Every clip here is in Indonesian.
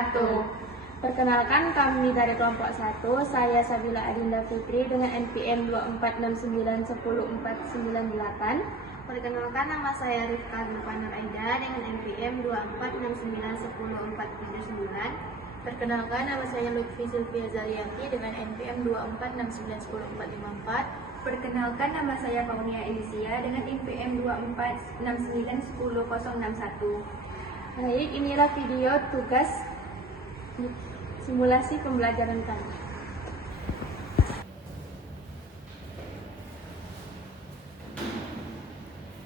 wabarakatuh. Perkenalkan, kami dari kelompok 1, saya Sabila Adinda Fitri dengan NPM 246910498. Perkenalkan, nama saya Rifka Zulfanar Aida dengan NPM 246910479. Perkenalkan, nama saya Lutfi Sylvia Zalianti dengan NPM 246910454. Perkenalkan, nama saya Faunia Elisia dengan NPM 246910061. Baik, inilah video tugas simulasi pembelajaran kami.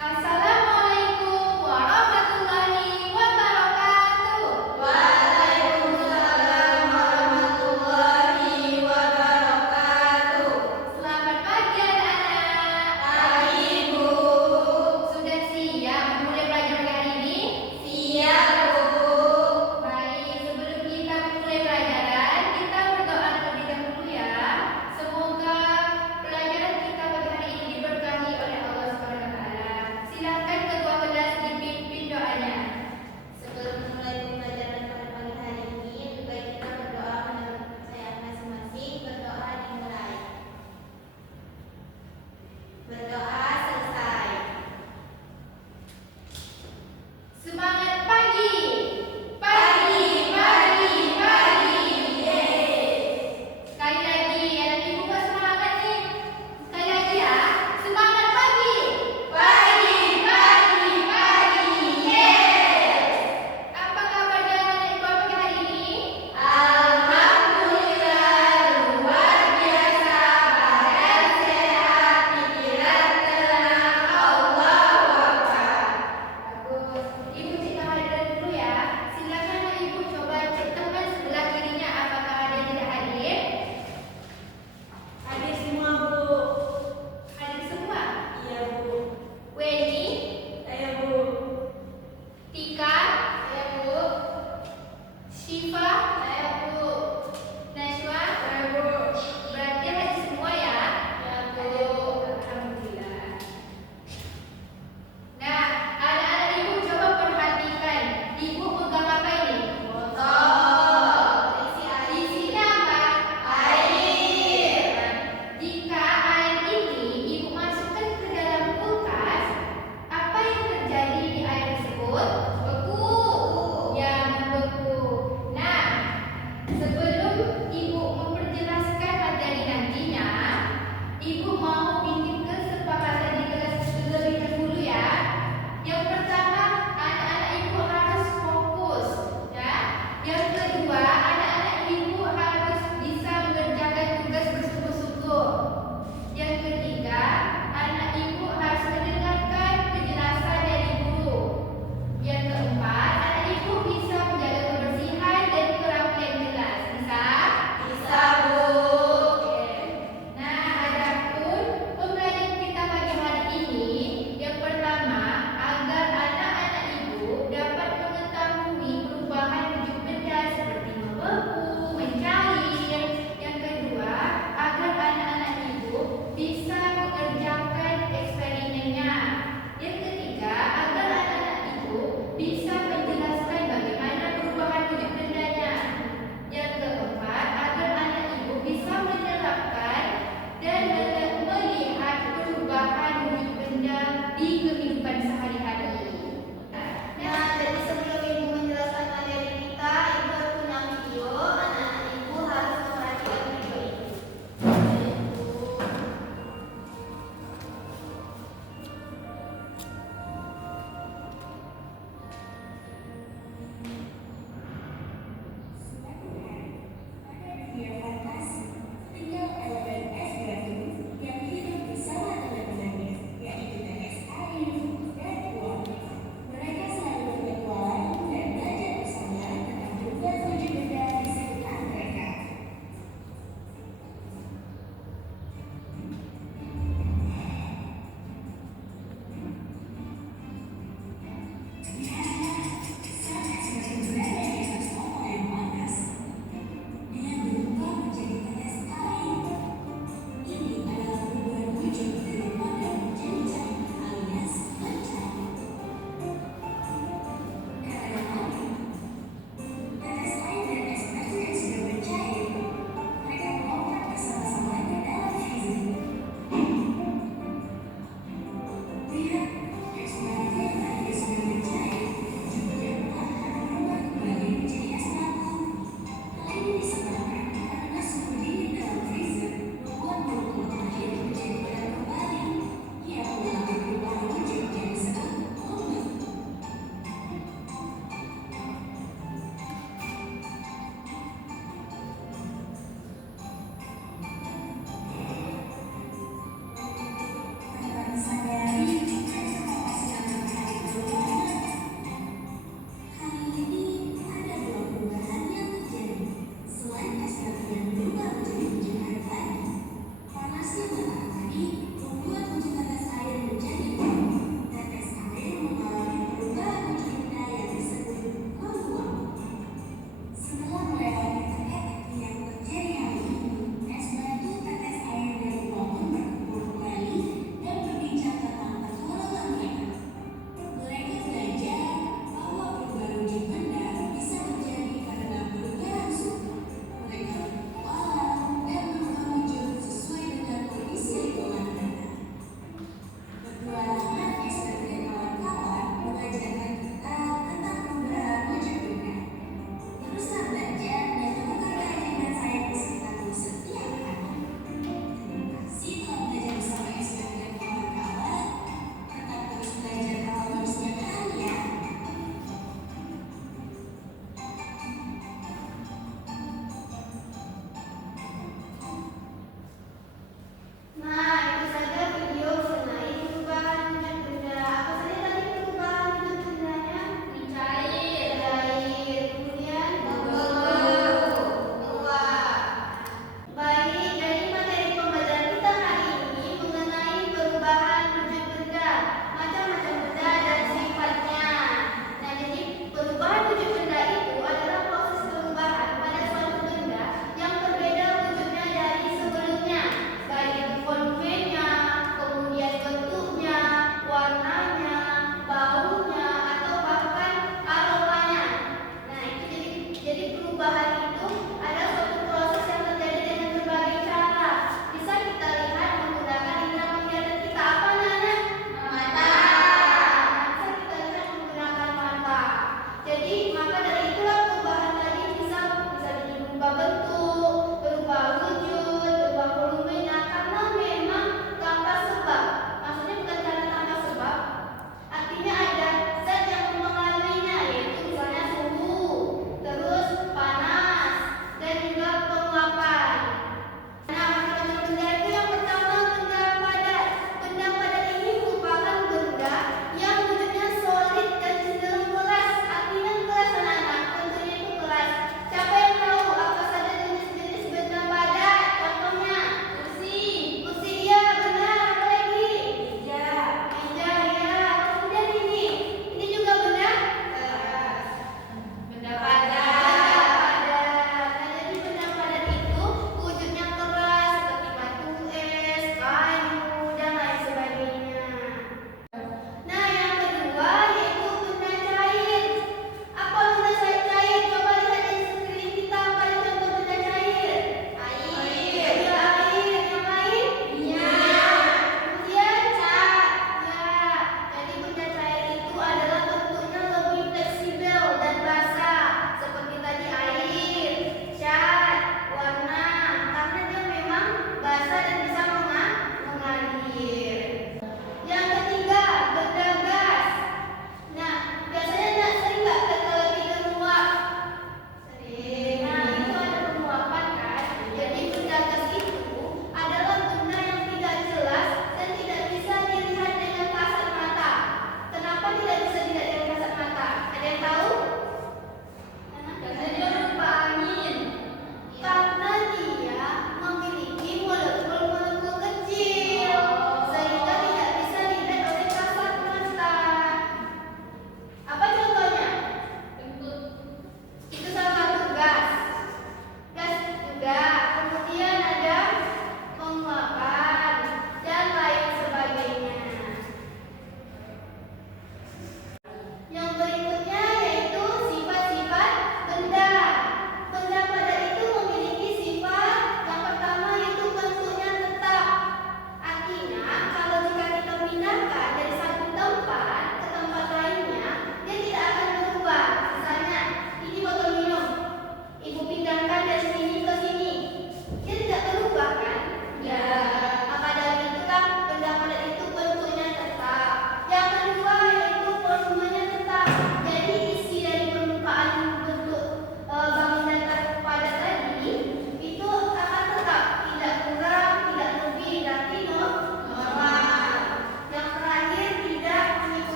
Assalamualaikum warahmatullahi wabarakatuh. Waalaikumsalam warahmatullahi wabarakatuh. Selamat pagi anak-anak. Pagi Bu. Sudah siap memulai pelajaran hari ini? Siap Bu. Baik, sebelum kita memulai pelajaran, kita berdoa terlebih dahulu ya. Semoga pelajaran kita pada hari ini diberkahi oleh Allah Subhanahu wa taala. Silakan ketua kelas dipimpin doanya. Sebelum memulai pembelajaran pada pagi hari ini, lebih baik kita berdoa menurut kepercayaan masing-masing. Berdoa dimulai. Berdoa selesai. Semangat pagi. Pagi, pagi, pagi. Sekali lagi, anak ibu buat semangat nih. Sekali lagi ya. Semangat pagi. Pagi, pagi, pagi. Apa kabarnya anak ibu pagi hari ini? Alhamdulillah, luar biasa. Badan sehat, pikiran tenang. Allahu Akbar. Bagus. Ibu cek kehadiran dulu ya. Silakan anak ibu coba cek teman sebelah kirinya apakah ada yang tidak hadir. Hadir semua Bu. Hadir semua. Iya Bu. Weni, Saya Bu. Tika, saya Bu. Syifa, saya Bu. Najwa, saya Bu. Berarti hadir semua ya? Ya Bu. Alhamdulillah. Nah, anak-anak ibu coba perhatikan. Ibu pegang apa ini? Botol. Isinya apa? Air. Jika air ini ibu masukkan ke dalam kulkas, apa yang terjadi di air tersebut? Beku. Ya, membeku. Nah,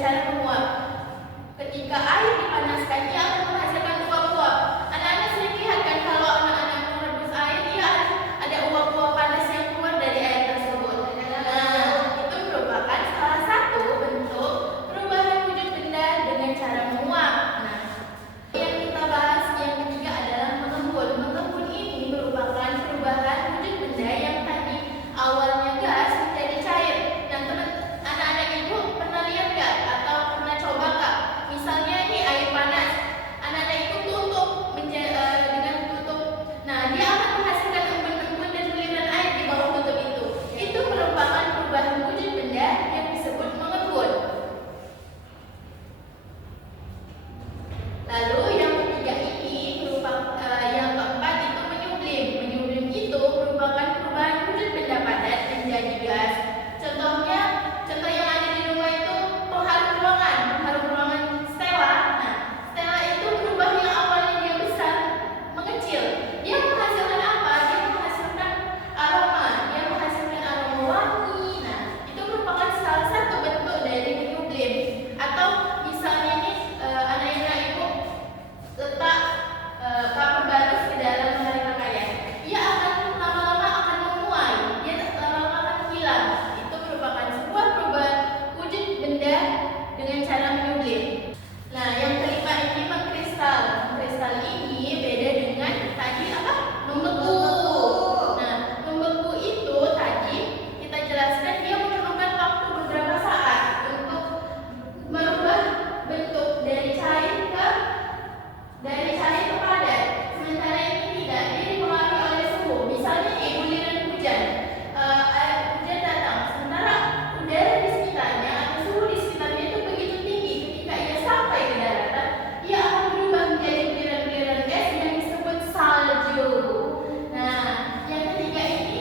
cara menguap. Ketika air dipanaskan, ia akan menghasilkan uap-uap. Anak-anak sering lihat kan kalau anak-anak merebus air, ia ada uap-uap panas yang keluar dari air tersebut. Nah, itu merupakan salah satu bentuk perubahan wujud benda dengan cara menguap. Nah, yang kita bahas yang ketiga adalah mengembun. Mengembun ini merupakan perubahan wujud benda yang tadi awalnya gas menjadi cair. Dan anak-anak ibu pernah lihat gak atau pernah coba gak? Misalnya ini air panas, anak-anak ibu tutup dengan tutup. Nah, dia akan menghasilkan embun-embun dan buliran air di bawah tutup itu. Itu merupakan perubahan wujud benda yang disebut mengembun. Lalu yang ketiga ini merupakan yang keempat itu menyublim. Menyublim itu merupakan perubahan wujud benda padat menjadi gas. Contoh yang ada di rumah itu pengharum ruangan Stella. Nah, Stella itu berubah yang awalnya dia besar mengecil. Dia menghasilkan apa? Dia menghasilkan aroma. Dia menghasilkan aroma wangi. Nah, itu merupakan salah satu bentuk dari menyublim. Atau misalnya nih anak-anak ibu letak kapur barus ke dalam lemari pakaian, ia akan lama-lama akan memuai, dia lama-lama akan hilang. Itu merupakan sebuah perubahan wujud benda dengan cara menyublim. Nah, yang kelima ini mengkristal. Mengkristal ini beda dengan tadi apa? Membeku. Nah, membeku itu tadi kita jelaskan dia memerlukan waktu beberapa saat untuk merubah bentuk dari cair ke padat. Sementara ini tidak, dia dipengaruhi oleh suhu. Misalnya buliran hujan, hujan datang, sementara udara di sekitarnya atau suhu di sekitarnya itu begitu tinggi. Ketika ia sampai ke daratan, ia akan berubah menjadi buliran-buliran gas yang disebut salju. Nah, yang ketiga ini,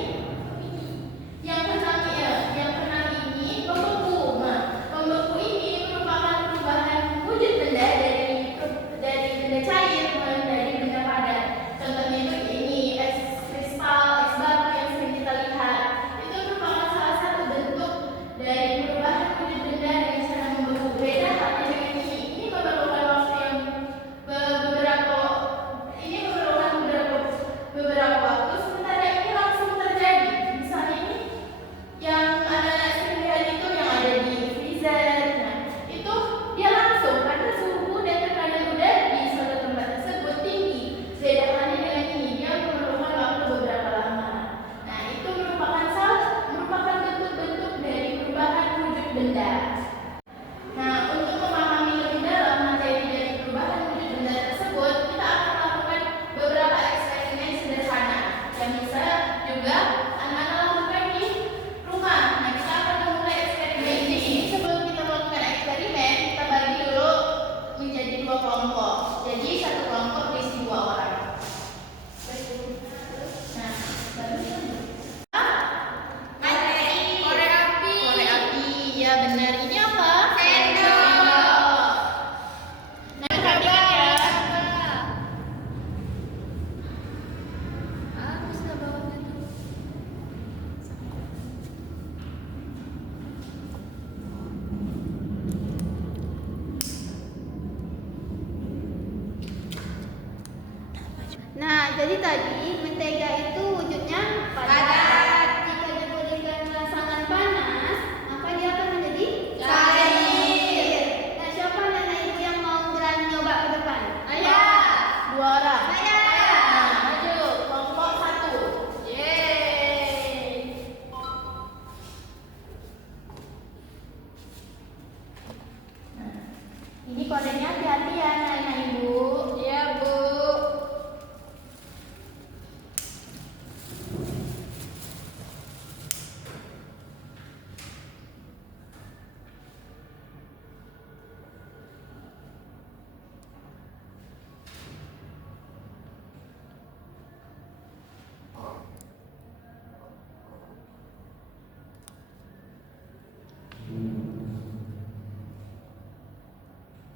yang keenam ini membeku. Nah, membeku ini merupakan perubahan wujud benda dari benda cair menjadi benda padat. Contohnya itu ini es kristal, es batu yang sering kita lihat. Itu merupakan salah satu bentuk dari perubahan wujud benda dengan cara membeku. Beda halnya dengan ini. Ini memerlukan waktu yang beberapa waktu. Sementara ini langsung terjadi. Misalnya ini yang anak-anak sering lihat itu yang ada di freezer. Nah, itu dia langsung karena suhu dan tekanan udara di suatu tempat tersebut tinggi. Beda halnya dengan ini, dia memerlukan waktu beberapa lama. Nah, itu merupakan bentuk-bentuk dari perubahan wujud benda. Nah, untuk memahami lebih dalam materi dari perubahan wujud benda tersebut, kita akan melakukan beberapa eksperimen sederhana yang bisa juga anak-anak lakukan di rumah. Nah, kita akan memulai eksperimen ini. Sebelum kita melakukan eksperimen, kita bagi dulu menjadi dua kelompok. Jadi satu kelompok berisi 2 orang. Nah, Materi korek api. korek api, ya benar. Ini apa? Sendok. Nah, perhatikan ya. Nah, jadi tadi mentega itu wujudnya padat. Jika diberikan rangsangan panas, maka dia akan menjadi Cair. Nah, siapa nenek ibu yang mau berani nyoba ke depan? Ayah. 2 orang. Saya. Nah, maju. Kelompok 1. Yeay. Ini kodenya hati-hati ya anak-anak ibu. Iya, Bu.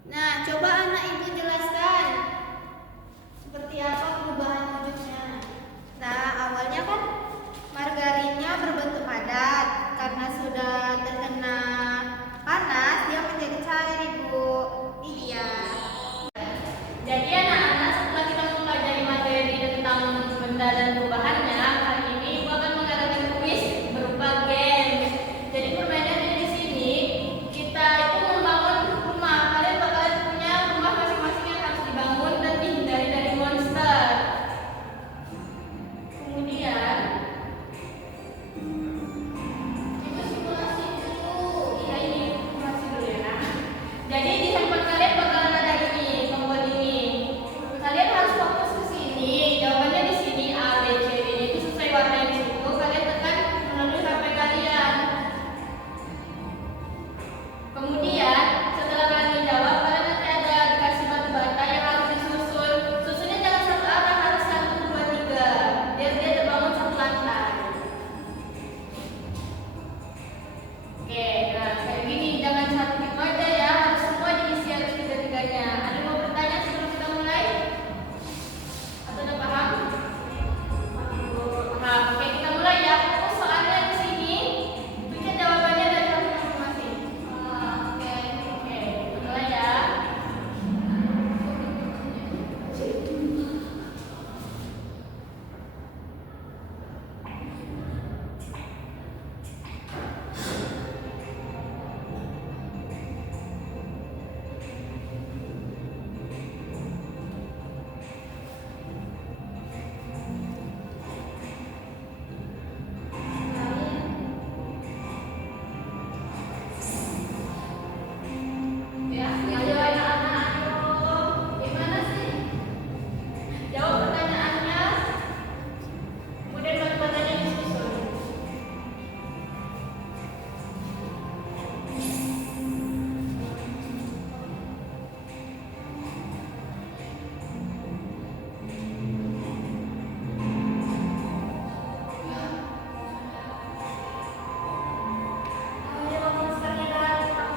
Nah, coba anak ibu jelaskan seperti apa perubahan wujudnya. Nah, awalnya kan margarinnya berbentuk padat. Karena sudah terkena panas, dia menjadi cair. Oke, nah kayak gini, jangan satu gitu aja ya, harus semua diisi, harus tiga-tiganya. Ada yang mau bertanya sebelum kita mulai? Atau udah paham? Paham. Oke, kita mulai ya. Fokus soalnya di sini, bikin jawabannya dari kamu masing-masing. Oke, kita mulai ya. Ya, ayo anak-anak, ayo. Gimana sih? Jawab pertanyaannya. Kemudian batu-batunya disusun. Ayo, monsternya datang.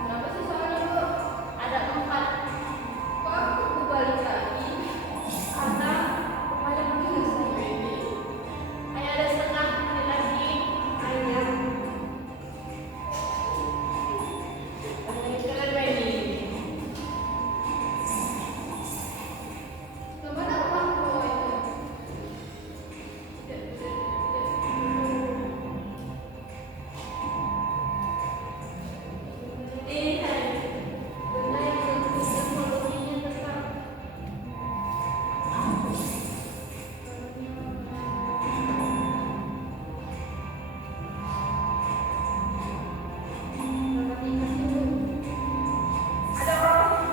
Berapa sih soalnya, Bu? Ada 4. Kok aku balik lagi? Karena banyak tugas ini. Hanya ada setengah menit lagi. Hanya. Keren ini. Kemana rumahku itu? Benar yang teknologinya tetap. Ada orang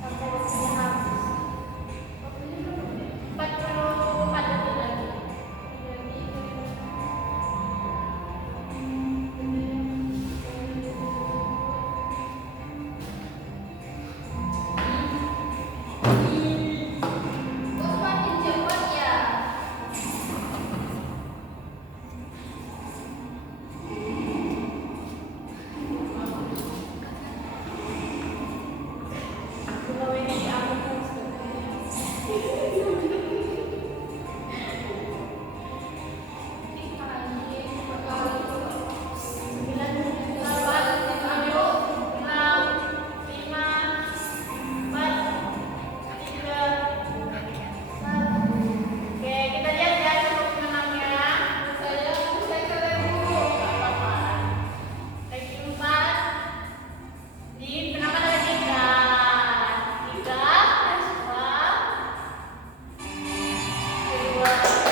sampai waktunya habis. 44 detik lagi. Kok semakin cepat ya? Oke, kita lihat ya siapa pemenangnya. Saya kalian dulu. Gak apa-apa. Thank you, Mas. Di pemenang ada 3. 3, 2, 1.